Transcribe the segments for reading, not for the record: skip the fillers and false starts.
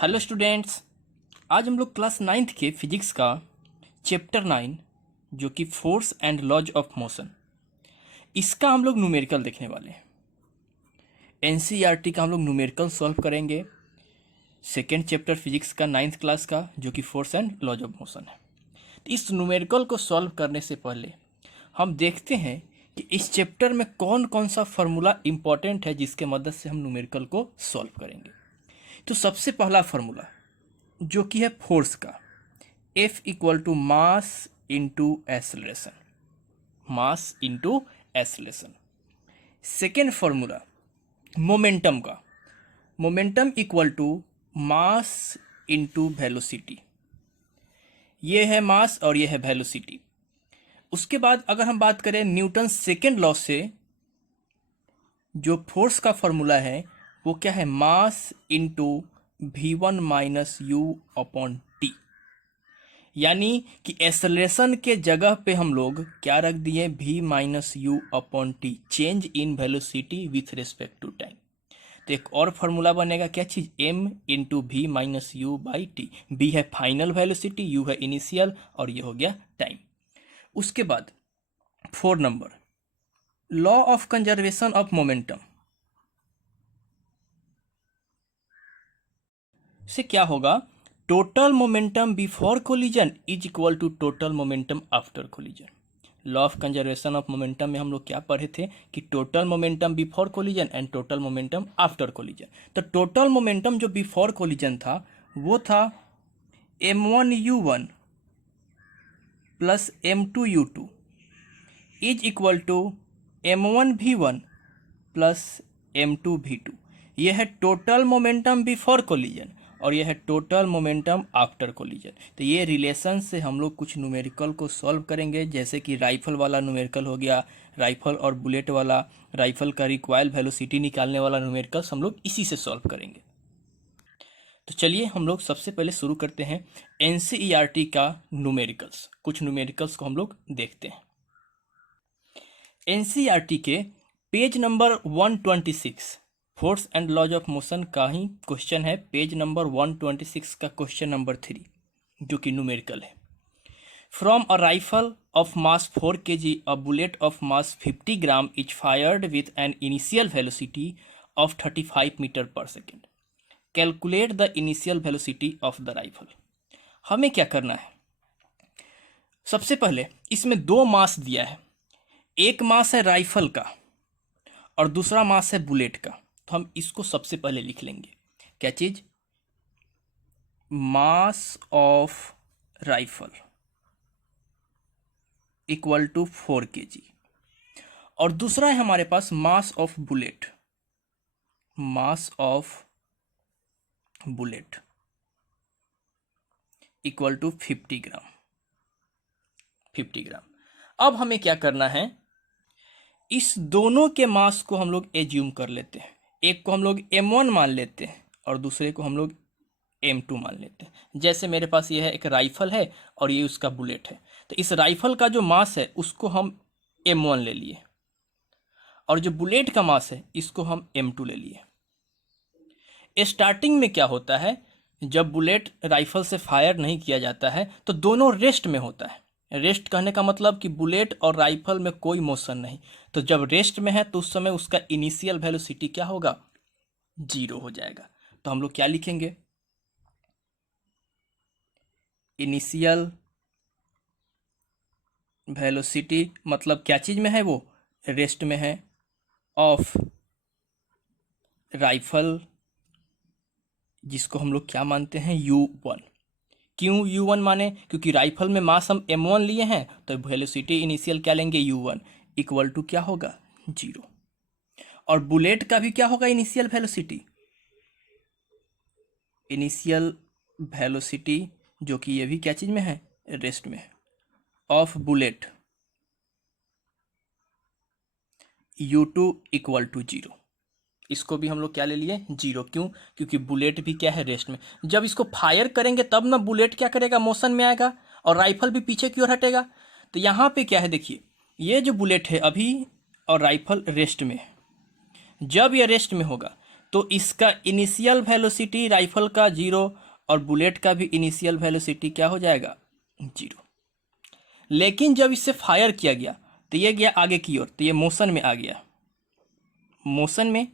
Hello students, आज हम लोग क्लास 9th के फिजिक्स का चैप्टर 9 जो कि force and laws of motion, इसका हम लोग न्यूमेरिकल देखने वाले हैं। एनसीईआरटी का हम लोग न्यूमेरिकल सॉल्व करेंगे। सेकेंड चैप्टर फिजिक्स का 9th क्लास का जो कि force and laws of motion है। तो इस न्यूमेरिकल को सॉल्व करने से पहले हम देखते हैं कि इस चैप्टर में कौन कौन सा फार्मूला इंपॉर्टेंट है जिसके मदद से हम न्यूमेरिकल को सॉल्व करेंगे। तो सबसे पहला फार्मूला जो कि है फोर्स का, F equal to mass into acceleration, mass into acceleration. Second formula momentum का, momentum equal to mass into velocity. ये है मास और ये है वेलोसिटी। उसके बाद अगर हम बात करें न्यूटन सेकेंड लॉ से, जो फोर्स का फार्मूला है वो क्या है, mass into V1 minus u upon T. यानी कि एक्सेलरेशन के जगह पे हम लोग क्या रख दिए, V minus u upon t, change in velocity with respect to time. तो एक और फार्मूला बनेगा, क्या चीज़, m into v minus u by t. V है फाइनल वेलोसिटी, यू है इनिशियल और ये हो गया टाइम। उसके बाद 4 number, law of conservation of momentum से क्या होगा, total momentum before collision is equal to total momentum after collision. Law of conservation of momentum में हम लोग क्या पढ़े थे कि total momentum before collision and total momentum after collision. तो टोटल मोमेंटम जो बिफोर कोलिजन था वो था m1u1 plus m2u2 is equal to m1v1 plus m2v2। यह है टोटल मोमेंटम बिफोर कोलिजन और यह है टोटल मोमेंटम आफ्टर कोलिजन। तो ये रिलेशन से हम लोग कुछ न्यूमेरिकल को सॉल्व करेंगे, जैसे कि राइफल वाला न्यूमेरिकल हो गया, राइफल और बुलेट वाला, राइफल का रिक्वायल वेलोसिटी निकालने वाला न्यूमेरिकल्स हम लोग इसी से सॉल्व करेंगे। तो चलिए हम लोग सबसे पहले शुरू करते हैं एनसीईआरटी का न्यूमेरिकल्स। कुछ न्यूमेरिकल्स को हम लोग देखते हैं। एनसीईआरटी के page number 126 force and laws of motion का ही क्वेश्चन है। पेज नंबर 126 का क्वेश्चन नंबर 3 जो कि न्यूमेरिकल है। From a rifle of mass 4 kg a bullet of mass 50 gram is fired with an initial velocity of 35 metre per second. Calculate the initial velocity of the rifle. हमें क्या करना है, सबसे पहले इसमें दो मास दिया है, एक मास है राइफल का और दूसरा मास है बुलेट का। तो हम इसको सबसे पहले लिख लेंगे, क्या चीज, mass of rifle equal to 4 kg और दूसरा है हमारे पास mass of bullet, mass of bullet equal to 50 gram, 50 gram. अब हमें क्या करना है, इस दोनों के मास को हम लोग एज्यूम कर लेते हैं। एक को हम लोग m1 मान लेते हैं और दूसरे को हम लोग m2 मान लेते हैं। जैसे मेरे पास ये है एक राइफल है और ये उसका बुलेट है, तो इस राइफल का जो मास है उसको हम m1 ले लिए और जो बुलेट का मास है इसको हम m2 ले लिए। स्टार्टिंग में क्या होता है, जब बुलेट राइफल से फायर नहीं किया जाता है तो दोनों रेस्ट में होता है। रेस्ट कहने का मतलब कि बुलेट और राइफल में कोई मोशन नहीं। तो जब रेस्ट में है तो उस समय उसका इनिशियल वेलोसिटी क्या होगा, 0 हो जाएगा। तो हम लोग क्या लिखेंगे, इनिशियल वेलोसिटी मतलब क्या चीज में है, वो रेस्ट में है, ऑफ राइफल जिसको हम लोग क्या मानते हैं, u1। क्यों u1 माने, क्योंकि राइफल में मास हम m1 लिए हैं तो वेलोसिटी इनिशियल क्या लेंगे, u1 इक्वल टू क्या होगा, 0। और बुलेट का भी क्या होगा, इनिशियल वेलोसिटी, इनिशियल वेलोसिटी जो कि ये भी क्या चीज में है, रेस्ट में है, of bullet u2 equal to 0। इसको भी हम लोग क्या ले लिए, 0। क्यों, क्योंकि बुलेट भी क्या है, रेस्ट में। जब इसको फायर करेंगे तब ना बुलेट क्या करेगा, मोशन में आएगा और राइफल भी पीछे की ओर हटेगा। तो यहाँ पे क्या है, देखिए ये जो बुलेट है अभी और राइफल रेस्ट में है। जब ये रेस्ट में होगा तो इसका इनिशियल वेलोसिटी राइफल का 0 और बुलेट का भी इनिशियल वेलोसिटी क्या हो जाएगा, 0। लेकिन जब इससे फायर किया गया तो ये गया आगे की ओर, तो ये मोशन में आ गया, मोशन में,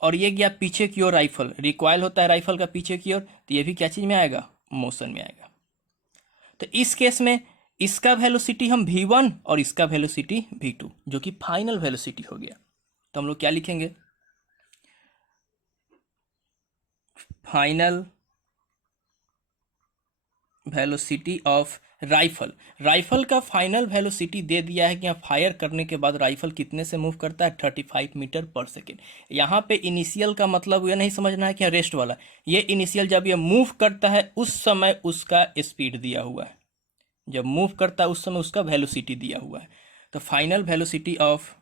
और ये गया पीछे की ओर, राइफल रिकॉइल होता है राइफल का पीछे की ओर, तो ये भी क्या चीज़ में आएगा, मोशन में आएगा। तो इस केस में इसका वेलोसिटी हम v1 और इसका वेलोसिटी v2 जो कि फाइनल वेलोसिटी हो गया। तो हम लोग क्या लिखेंगे, final velocity of rifle. Rifle का फाइनल वेलोसिटी दे दिया है कि यहाँ फायर करने के बाद राइफल कितने से मूव करता है, 35 मीटर पर सेकेंड। यहाँ पे इनिशियल का मतलब ये नहीं समझना है कि रेस्ट वाला, ये इनिशियल जब ये मूव करता है उस समय उसका स्पीड दिया हुआ है, जब मूव करता है उस समय उसका वेलोसिटी दिया हुआ है। तो फाइनल वेलोसिटी ऑफ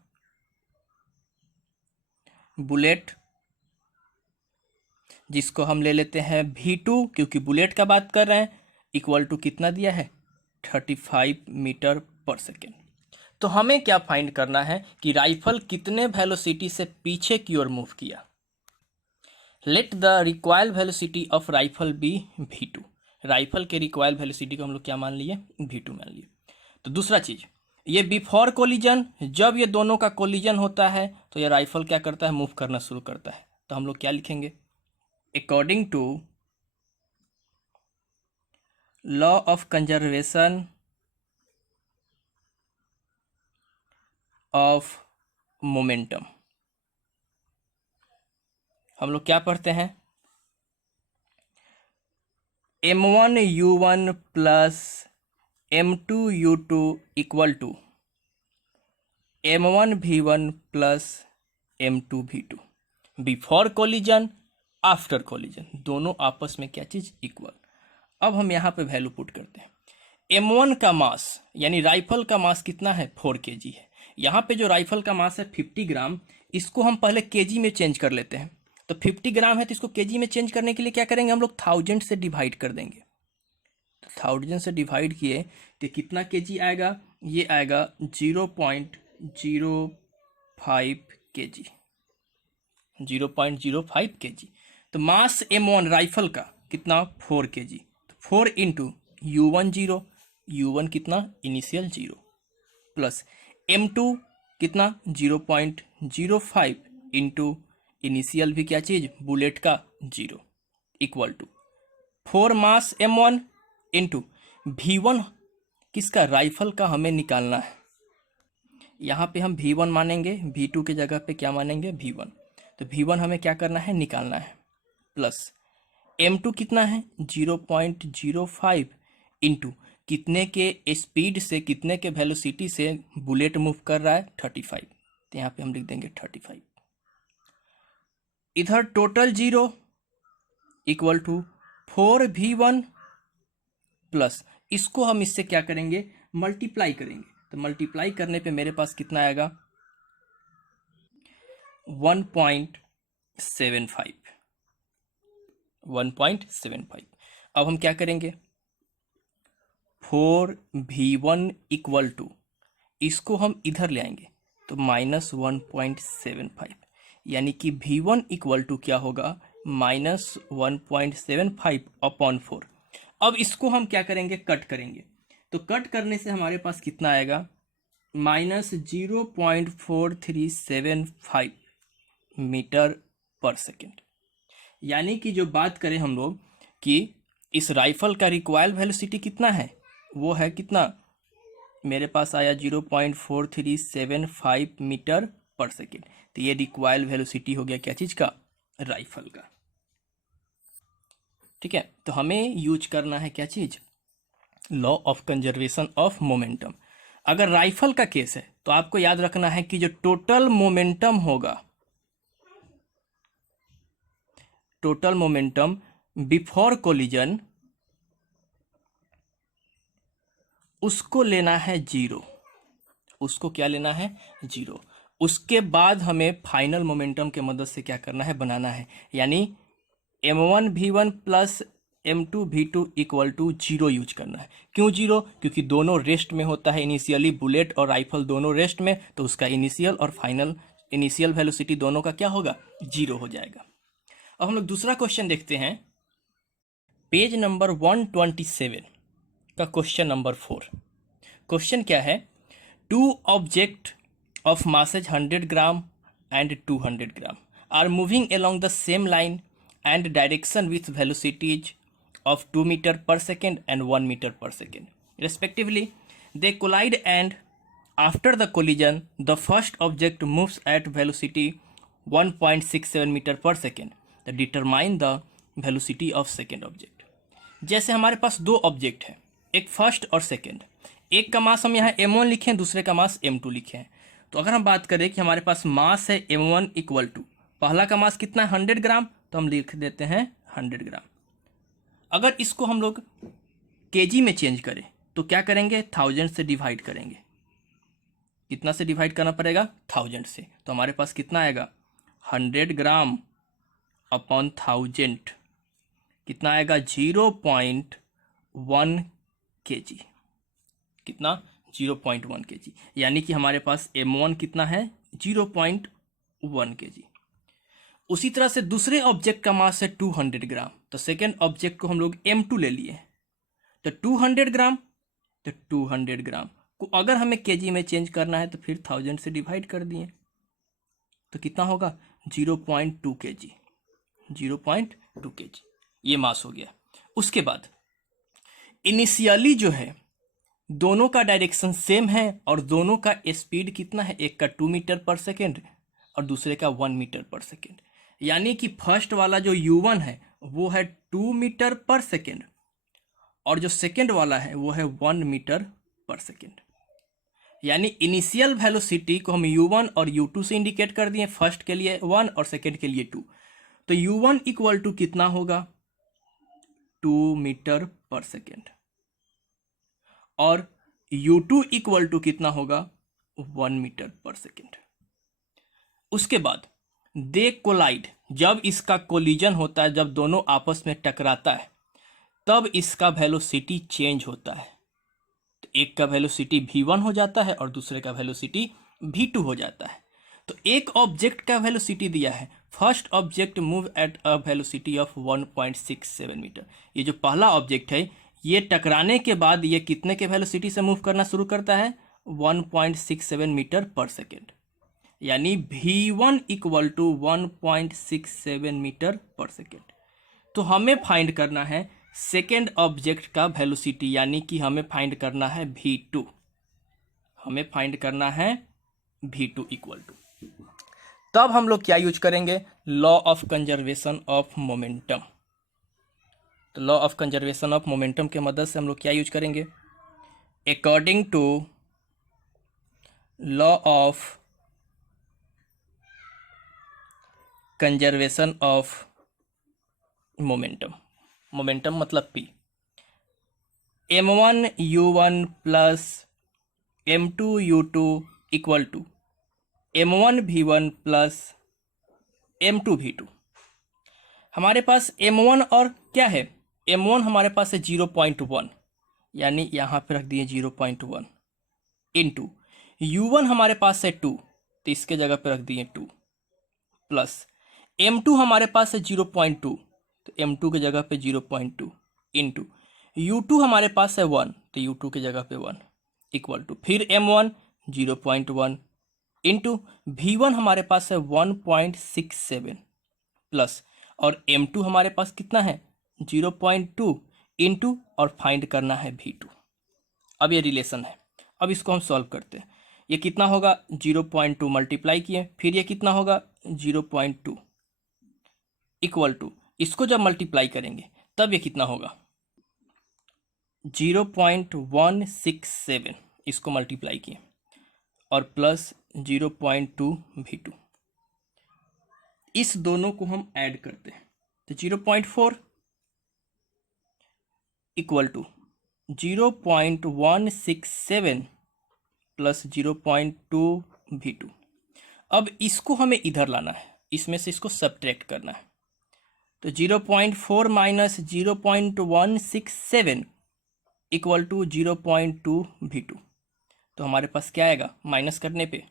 बुलेट, जिसको हम ले लेते हैं v2 क्योंकि बुलेट का बात कर रहे हैं, इक्वल टू कितना दिया है, 35 मीटर पर सेकेंड। तो हमें क्या फाइंड करना है कि राइफल कितने वेलोसिटी से पीछे की ओर मूव किया। Let the required velocity of rifle be v2। Rifle के रिक्वायर्ड वेलोसिटी को हम लोग क्या मान लिए, v2 मान लिए। तो दूसरा चीज, ये बिफोर कोलिजन, जब ये दोनों का कोलिजन होता है तो ये राइफल क्या करता है, मूव करना शुरू करता है। तो हम लोग क्या लिखेंगे, according to law of conservation of momentum, हम लोग क्या पढ़ते हैं, m1 u1 plus m2 u2 equal to m1 v1 plus m2 v2। Before collision, after collision, दोनों आपस में क्या चीज, इक्वल। अब हम यहाँ पे वैल्यू पुट करते हैं। m1 का मास यानी राइफल का मास कितना है, 4 kg है। यहाँ पे जो राइफल का मास है 50 ग्राम, इसको हम पहले केजी में चेंज कर लेते हैं। तो 50 ग्राम है तो इसको केजी में चेंज करने के लिए क्या करेंगे, हम लोग 1000 से डिवाइड कर देंगे। तो 1000 से डिवाइड किए तो कितना केजी आएगा, ये आएगा 0.05 kg, 0.05 kg। तो मास m1 राइफल का कितना, 4 kg। तो 4 इंटू u1 0, u1 कितना, इनिशियल 0, प्लस m2 कितना, 0.05 इंटू इनिशियल भी क्या चीज, बुलेट का 0, equal to 4 mass m1 into v1 किसका, राइफल का हमें निकालना है। यहाँ पे हम v1 मानेंगे, v2 के जगह पे क्या मानेंगे, v1। तो v1 हमें क्या करना है, निकालना है, प्लस m2 कितना है, 0.05 इंटू कितने के स्पीड से, कितने के वेलोसिटी से बुलेट मूव कर रहा है, 35। तो यहाँ पे हम लिख देंगे 35। इधर total 0 equal to 4v1 plus, इसको हम इससे क्या करेंगे, मल्टीप्लाई करेंगे। तो मल्टीप्लाई करने पे मेरे पास कितना आएगा, 1.75। अब हम क्या करेंगे, 4v1 इक्वल टू, इसको हम इधर ले आएंगे तो -1.75, यानी कि v1 इक्वल टू क्या होगा, -1.75 अपॉन 4। अब इसको हम क्या करेंगे, कट करेंगे। तो कट करने से हमारे पास कितना आएगा, -0.4375 मीटर पर सेकेंड। यानी कि जो बात करें हम लोग कि इस राइफल का रिक्वायर्ड वेलोसिटी कितना है, वो है कितना, मेरे पास आया 0.4375 मीटर पर सेकेंड। तो ये रिक्वायर्ड वेलोसिटी हो गया क्या चीज का, राइफल का। ठीक है, तो हमें यूज करना है क्या चीज, law of conservation of momentum. अगर राइफल का केस है तो आपको याद रखना है कि जो टोटल मोमेंटम होगा, टोटल मोमेंटम बिफोर कोलिजन, उसको लेना है 0, उसको क्या लेना है, 0। उसके बाद हमें फाइनल मोमेंटम के मदद से क्या करना है, बनाना है। यानी m1 v1 plus m2 v2 equal to 0 use करना है। क्यों 0, क्योंकि दोनों रेस्ट में होता है इनिशियली, बुलेट और राइफल दोनों रेस्ट में, तो उसका इनिशियल और फाइनल इनिशियल वेलोसिटी दोनों का क्या होगा, 0 हो जाएगा। अब हम लोग दूसरा क्वेश्चन देखते हैं, पेज नंबर 127 का क्वेश्चन नंबर 4। क्वेश्चन क्या है, two object of masses 100 gram and 200 gram are moving along the same line and direction with velocities of 2 meter per second and 1 meter per second respectively. They collide and after the collision the first object moves at velocity 1.67 meter per second. Determine the velocity of second object. जैसे हमारे पास दो object है, एक first और second, एक का मास हम यहाँ m1 लिखे हैं, दूसरे का मास m2 लिखे हैं। तो अगर हम बात करें कि हमारे पास मास है m1 इक्वल टू, पहला का मास कितना है 100 ग्राम, तो हम लिख देते हैं 100 ग्राम। अगर इसको हम लोग केजी में चेंज करें तो क्या करेंगे, 1000 से डिवाइड करेंगे। कितना से डिवाइड करना पड़ेगा, 1000 से। तो हमारे पास कितना आएगा, 100 ग्राम अपॉन 1000 कितना आएगा, 0.1 kg। कितना, 0.1 kg। यानी कि हमारे पास m1 कितना है, 0.1 kg। उसी तरह से दूसरे ऑब्जेक्ट का मास है 200 ग्राम, तो सेकेंड ऑब्जेक्ट को हम लोग m2 ले लिए, तो 200 ग्राम, तो 200 ग्राम को अगर हमें केजी में चेंज करना है तो फिर 1000 से डिवाइड कर दिए, तो कितना होगा, 0.2 kg। 0.2 kg ये मास हो गया। उसके बाद इनिशियली जो है दोनों का डायरेक्शन सेम है और दोनों का स्पीड कितना है, एक का 2 मीटर पर सेकेंड और दूसरे का 1 मीटर पर सेकेंड। यानी कि फर्स्ट वाला जो u1 है वो है 2 मीटर पर सेकेंड और जो सेकेंड वाला है वो है 1 मीटर पर सेकेंड। यानी इनिशियल वेलोसिटी को हम u1 और u2 से इंडिकेट कर दिए, फर्स्ट के लिए 1 और सेकेंड के लिए 2। तो u1 इक्वल टू कितना होगा, 2 मीटर पर सेकेंड और u2 इक्वल टू कितना होगा, 1 मीटर पर सेकेंड। उसके बाद दे कोलाइड, जब इसका कोलिजन होता है, जब दोनों आपस में टकराता है तब इसका वेलोसिटी चेंज होता है। तो एक का वेलोसिटी v1 हो जाता है और दूसरे का वेलोसिटी v2 हो जाता है। तो एक ऑब्जेक्ट का वेलोसिटी दिया है, first object move at a velocity of 1.67 metre. ये जो पहला ऑब्जेक्ट है ये टकराने के बाद ये कितने के वेलोसिटी से मूव करना शुरू करता है, 1.67 मीटर पर सेकेंड। यानी v1 equal to 1.67 metre per second. तो हमें फाइंड करना है सेकेंड ऑब्जेक्ट का वेलोसिटी, यानी कि हमें फाइंड करना है v2। हमें फाइंड करना है v2 इक्वल टू, तब हम लोग क्या यूज करेंगे, law of conservation of momentum. तो law of conservation of momentum के मदद से हम लोग क्या यूज करेंगे, according to law of conservation of momentum, momentum मतलब p, m1 u1 plus m2 u2 equal to m1 v1 plus m2 v2। हमारे पास m1 और क्या है, m1 हमारे पास है 0.1, यानी यहाँ पे रख दिए 0.1 इंटू u1 हमारे पास है 2, तो इसके जगह पे रख दिए 2 प्लस m2 हमारे पास है 0.2, तो m2 के जगह पे 0.2 इंटू u2 हमारे पास है 1, तो u2 के जगह पे 1 इक्वल टू फिर m1 0.1 इंटू v1 हमारे पास है 1.67 प्लस और m2 हमारे पास कितना है 0.2 इंटू और फाइंड करना है v2। अब ये रिलेशन है, अब इसको हम सॉल्व करते हैं। ये कितना होगा, 0.2 मल्टीप्लाई किए, फिर ये कितना होगा 0.2 इक्वल टू, इसको जब मल्टीप्लाई करेंगे तब ये कितना होगा 0.167, इसको मल्टीप्लाई किए और प्लस 0.2 v2। इस दोनों को हम ऐड करते हैं तो 0.4 इक्वल टू 0.167 प्लस 0.2 v2। अब इसको हमें इधर लाना है, इसमें से इसको सब्ट्रैक्ट करना है, तो 0.4 माइनस 0.167 इक्वल टू 0.2 v2। तो हमारे पास क्या आएगा, माइनस करने पे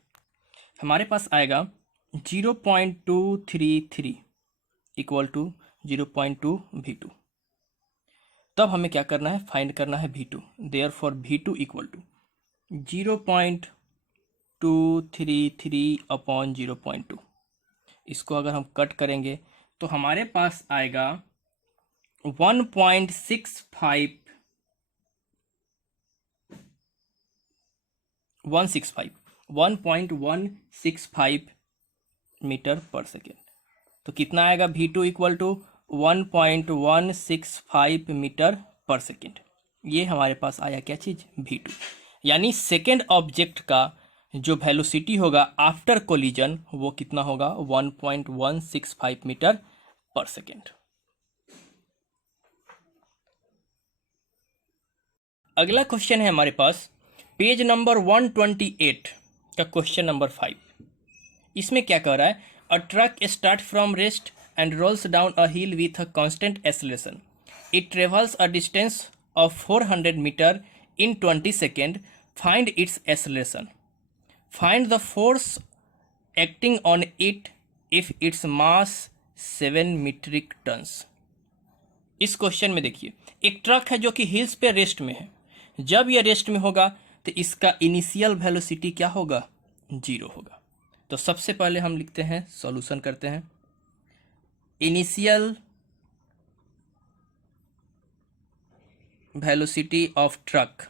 हमारे पास आएगा 0.233 इक्वल टू 0.2 V2। तब हमें क्या करना है, फाइंड करना है V2। Therefore V2 equal to 0.233 upon 0.2। इसको अगर हम कट करेंगे तो हमारे पास आएगा 1.65 मीटर पर सेकेंड। तो कितना आएगा V2 equal to 1.165 metre per second. ये हमारे पास आया क्या चीज़, V2। यानी सेकेंड ऑब्जेक्ट का जो वेलोसिटी होगा आफ्टर कोलिजन वो कितना होगा, 1.165 मीटर पर सेकेंड। अगला क्वेश्चन है हमारे पास पेज नंबर 128 का क्वेश्चन नंबर 5। इसमें क्या कह रहा है, a truck start from rest and rolls down a hill with a constant acceleration. It travels a distance of 400 metre in 20 second. Find its acceleration. Find the force acting on it if its mass 7 metric tons. इस question में देखिए, एक truck है जो कि hills पे rest में है। जब यह रेस्ट में होगा तो इसका इनिशियल वेलोसिटी क्या होगा, 0 होगा। तो सबसे पहले हम लिखते हैं, सॉल्यूशन करते हैं। Initial velocity of truck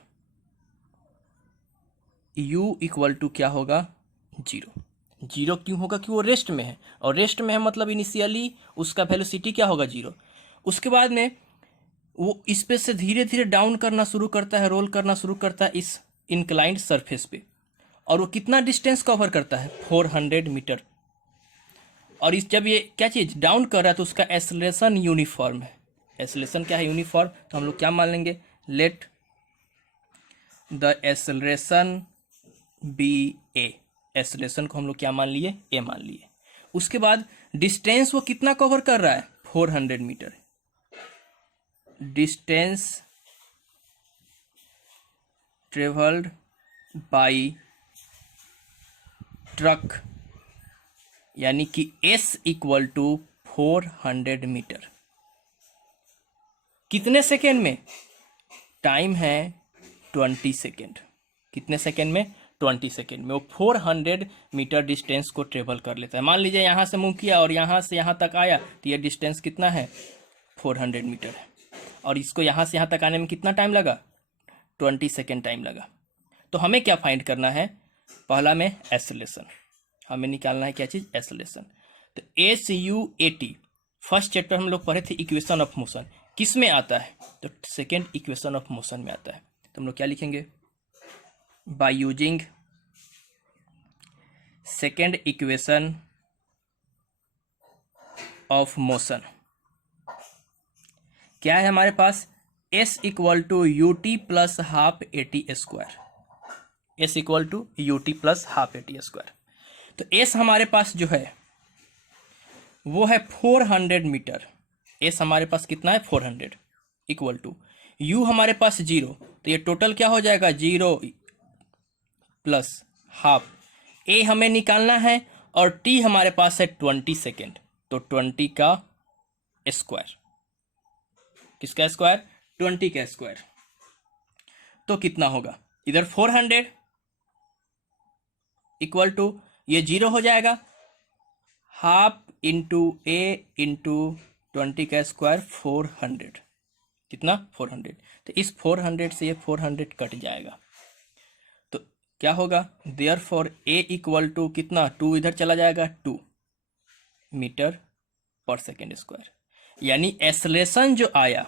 u equal to क्या होगा, 0। 0 क्यों होगा, कि वो रेस्ट में है, और रेस्ट में है मतलब इनिशियली उसका वेलोसिटी क्या होगा, 0। उसके बाद में वो इस पे से धीरे धीरे डाउन करना शुरू करता है, रोल करना शुरू करता है इस इंक्लाइंड सरफेस पे, और वो कितना डिस्टेंस कवर करता है, 400 मीटर। और इस जब ये क्या चीज़ डाउन कर रहा है तो उसका एक्सेलरेशन यूनिफॉर्म है। एक्सेलरेशन क्या है, यूनिफॉर्म। तो हम लोग क्या मान लेंगे, let the acceleration be a. Acceleration को हम लोग क्या मान लिए, ए मान लिए। उसके बाद डिस्टेंस वो कितना कवर कर रहा है, 400 metre. Distance travelled by truck यानी कि S इक्वल टू 400 मीटर। कितने सेकेंड में, टाइम है 20 सेकेंड। कितने सेकेंड में, 20 सेकेंड में वो 400 मीटर डिस्टेंस को ट्रेवल कर लेता है। मान लीजिए यहाँ से मूव किया और यहाँ से यहाँ तक आया तो ये डिस्टेंस कितना है, 400 मीटर है। और इसको यहाँ से यहाँ तक आने में कितना टाइम लगा, 20 सेकेंड टाइम लगा। तो हमें क्या फाइंड करना है, पहला में एक्सेलरेशन हमें निकालना है, क्या चीज़, एक्सेलरेशन। तो SUAT फर्स्ट चैप्टर हम लोग पढ़े थे, इक्वेशन ऑफ मोशन। किस में आता है, तो सेकेंड इक्वेशन ऑफ मोशन में आता है। तो हम लोग क्या लिखेंगे, by using second equation of motion क्या है हमारे पास, S equal to UT plus half AT square. S equal to UT plus half AT square. तो S हमारे पास जो है वो है 400 मीटर। S हमारे पास कितना है, 400 इक्वल टू U हमारे पास 0। तो ये टोटल क्या हो जाएगा, 0 प्लस हाफ। A हमें निकालना है और T हमारे पास है 20 सेकेंड। तो 20 का स्क्वायर, किसका स्क्वायर, 20 का स्क्वायर। तो कितना होगा, इधर 400 इक्वल टू ये 0 हो जाएगा, हाफ इंटू A इंटू 20 का स्क्वायर 400। कितना, 400। तो इस 400 से ये 400 कट जाएगा। तो क्या होगा, देयरफॉर A इक्वल टू कितना, 2 इधर चला जाएगा, 2 मीटर पर सेकेंड स्क्वायर। यानी एक्सेलरेशन जो आया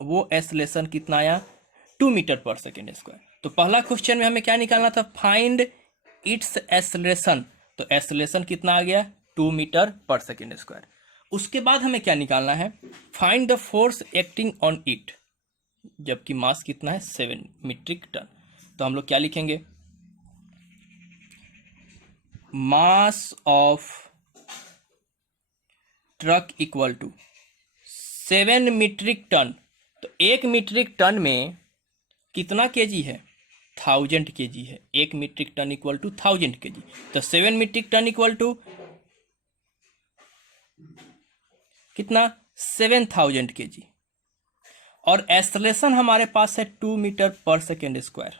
वो एक्सेलरेशन कितना आया, 2 मीटर पर सेकेंड स्क्वायर। तो पहला क्वेश्चन में हमें क्या निकालना था, फाइंड इट्स एक्सेलरेशन। तो एक्सेलरेशन कितना आ गया, 2 मीटर पर सेकेंड स्क्वायर। उसके बाद हमें क्या निकालना है, find the force acting on it, जबकि मास कितना है, 7 मीट्रिक टन। तो हम लोग क्या लिखेंगे, mass of truck equal to 7 metric ton. तो 1 मीट्रिक टन में कितना केजी है, 1000 केजी है। 1 metric ton equal to 1000 KG. तो 7 मीट्रिक टन इक्वल टू कितना 7000 kg। और एक्सेलरेशन हमारे पास है 2 मीटर पर सेकेंड स्क्वायर।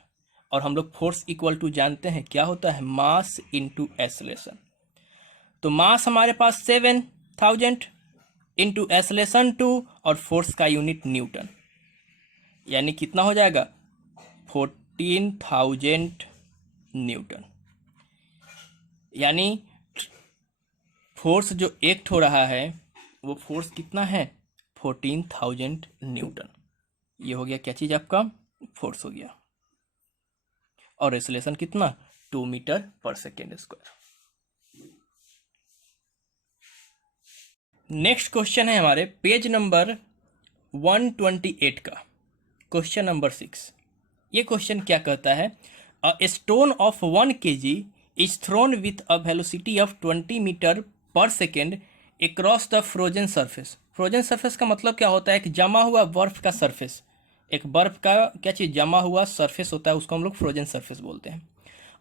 और हम लोग फोर्स इक्वल टू जानते हैं क्या होता है, मास इंटू एक्सेलरेशन। तो मास हमारे पास 7000 इंटू एक्सेलरेशन 2 और फोर्स का यूनिट न्यूटन, यानी कितना हो जाएगा 14,000 न्यूटन। यानी फोर्स जो एक्ट हो रहा है वो फोर्स कितना है 14,000 न्यूटन। ये हो गया क्या चीज़ आपका फोर्स हो गया। और एक्सेलरेशन कितना 2 metre per second square. Next question है हमारे पेज नंबर 128 का, क्वेश्चन नंबर 6। ये क्वेश्चन क्या कहता है, a stone of 1 kg is thrown with a velocity of 20 metre per second across the frozen surface. Frozen surface का मतलब क्या होता है, कि जमा हुआ बर्फ का सरफेस। एक बर्फ का क्या चीज़ जमा हुआ सरफेस होता है, उसको हम लोग फ्रोजन सरफेस बोलते हैं।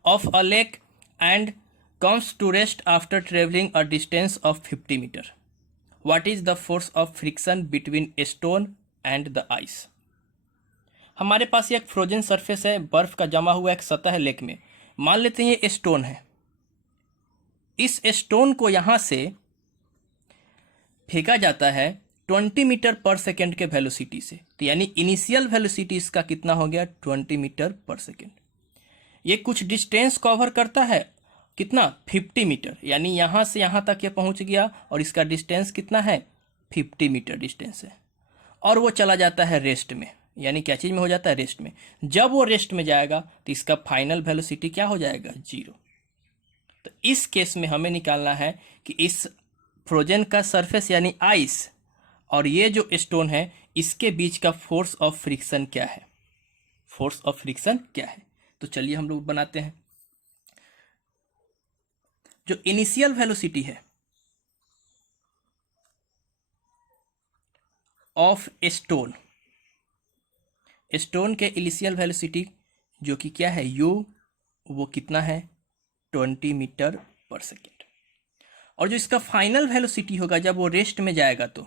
Of a lake and comes to rest after travelling a distance of 50 metre. What is the force of friction between stone and the ice. हमारे पास ये एक फ्रोजन सरफेस है, बर्फ का जमा हुआ एक सतह है लेक में। मान लेते हैं ये स्टोन है। इस स्टोन को यहाँ से फेंका जाता है 20 मीटर पर सेकेंड के वेलोसिटी से। तो यानी इनिशियल वेलोसिटी इसका कितना हो गया 20 मीटर पर सेकेंड। ये कुछ डिस्टेंस कवर करता है, कितना 50 मीटर, यानी यहाँ से यहाँ तक ये पहुँच गया और इसका डिस्टेंस कितना है 50 मीटर डिस्टेंस है। और वो चला जाता है रेस्ट में, यानी क्या चीज़ में हो जाता है रेस्ट में। जब वो रेस्ट में जाएगा तो इसका फाइनल वेलोसिटी क्या हो जाएगा 0। तो इस केस में हमें निकालना है कि इस फ्रोजन का सरफेस यानी आइस और ये जो स्टोन है इसके बीच का फोर्स ऑफ फ्रिक्शन क्या है, फोर्स ऑफ फ्रिक्शन क्या है। तो चलिए हम लोग बनाते हैं। जो इनिशियल वेलोसिटी है ऑफ स्टोन, स्टोन के इनिशियल वेलोसिटी जो कि क्या है u, वो कितना है 20 मीटर पर सेकेंड। और जो इसका फाइनल वेलोसिटी होगा जब वो रेस्ट में जाएगा, तो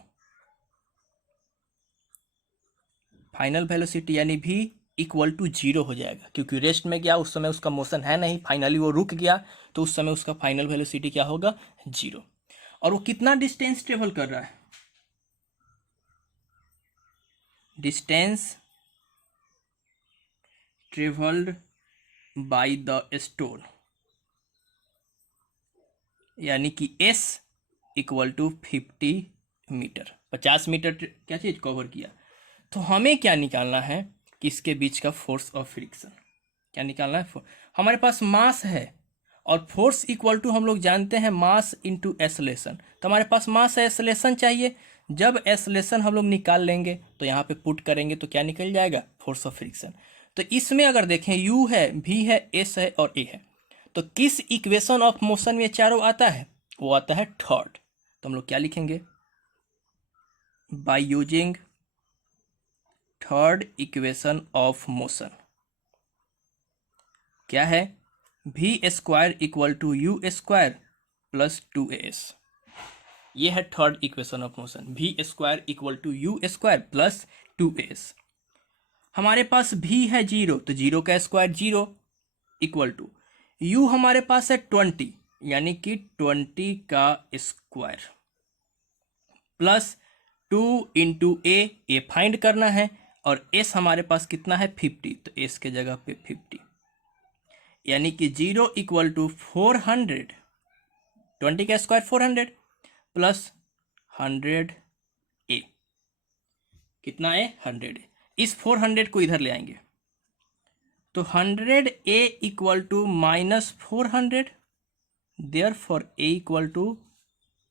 फाइनल वेलोसिटी यानी v इक्वल टू 0 हो जाएगा, क्योंकि रेस्ट में गया उस समय उसका मोशन है नहीं, फाइनली वो रुक गया, तो उस समय उसका फाइनल वेलोसिटी क्या होगा 0। और वो कितना डिस्टेंस ट्रेवल कर रहा है, distance travelled by the stone, यानी कि s equal to 50 metre, 50 metre क्या चीज़ कवर किया। तो हमें क्या निकालना है कि इसके बीच का फोर्स ऑफ फ्रिक्शन क्या निकालना है। हमारे पास मास है और फोर्स इक्वल टू हम लोग जानते हैं मास इंटू एक्सेलरेशन। तो हमारे पास मास है, एक्सेलरेशन चाहिए। जब एक्सेलरेशन हम लोग निकाल लेंगे तो यहाँ पे पुट करेंगे तो क्या निकल जाएगा फोर्स ऑफ फ्रिक्शन। तो इसमें अगर देखें u है, v है, s है और a है, तो किस इक्वेशन ऑफ मोशन में चारों आता है, वो आता है थर्ड। तो हम लोग क्या लिखेंगे, by using third equation of motion क्या है, v square equal to u square plus 2as। ये है third equation of motion, v square equal to u square plus 2as। हमारे पास v है 0, तो 0 का स्क्वायर 0 इक्वल टू u हमारे पास है 20, यानी कि 20 का स्क्वायर प्लस 2 इंटू ए फाइंड करना है, और s हमारे पास कितना है 50, तो s के जगह पे 50, यानी कि 0 इक्वल टू 400, 20 का स्क्वायर 400 प्लस 100 ए, कितना है 100 ए। इस 400 को इधर ले आएंगे तो 100 a equal to minus 400, therefore a equal to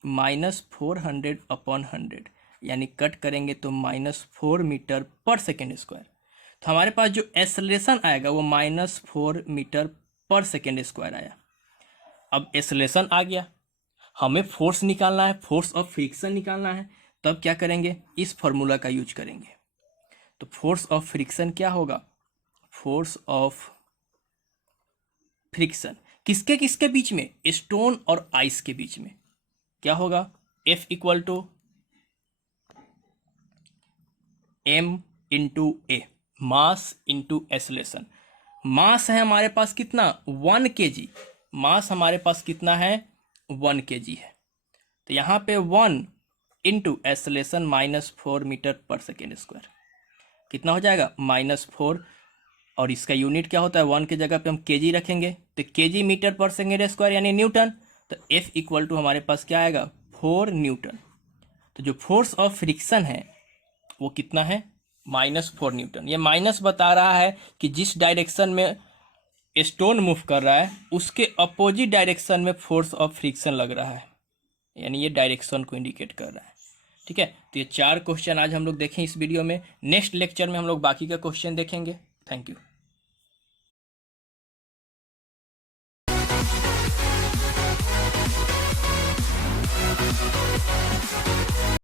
minus 400 upon 100, यानी कट करेंगे तो -4 मीटर पर सेकेंड स्क्वायर। तो हमारे पास जो एक्सेलरेशन आएगा वो -4 मीटर पर सेकेंड स्क्वायर आया। अब एक्सेलरेशन आ गया, हमें फोर्स निकालना है, फोर्स ऑफ फ्रिक्शन निकालना है। तब क्या करेंगे, इस फॉर्मूला का यूज करेंगे। तो फोर्स ऑफ फ्रिक्शन क्या होगा, फोर्स ऑफ फ्रिक्शन किसके किसके बीच में, स्टोन और आइस के बीच में, क्या होगा F equal to m into a, mass into acceleration. Mass है हमारे पास कितना 1 kg, मास हमारे पास कितना है 1 kg है। तो यहाँ पे 1 into acceleration -4 metre per second square, कितना हो जाएगा -4, और इसका यूनिट क्या होता है 1 की जगह पे हम केजी रखेंगे, तो KG metre per second square यानी न्यूटन। तो F इक्वल टू हमारे पास क्या आएगा 4 न्यूटन। तो जो फोर्स ऑफ फ्रिक्शन है वो कितना है -4 न्यूटन। ये माइनस बता रहा है कि जिस डायरेक्शन में स्टोन मूव कर रहा है उसके अपोजिट डायरेक्शन में फोर्स ऑफ फ्रिक्शन लग रहा है, यानी ये डायरेक्शन को इंडिकेट कर रहा है। ठीक है, तो ये 4 क्वेश्चन आज हम लोग देखें इस वीडियो में। नेक्स्ट लेक्चर में हम लोग बाकी का क्वेश्चन देखेंगे। Thank you.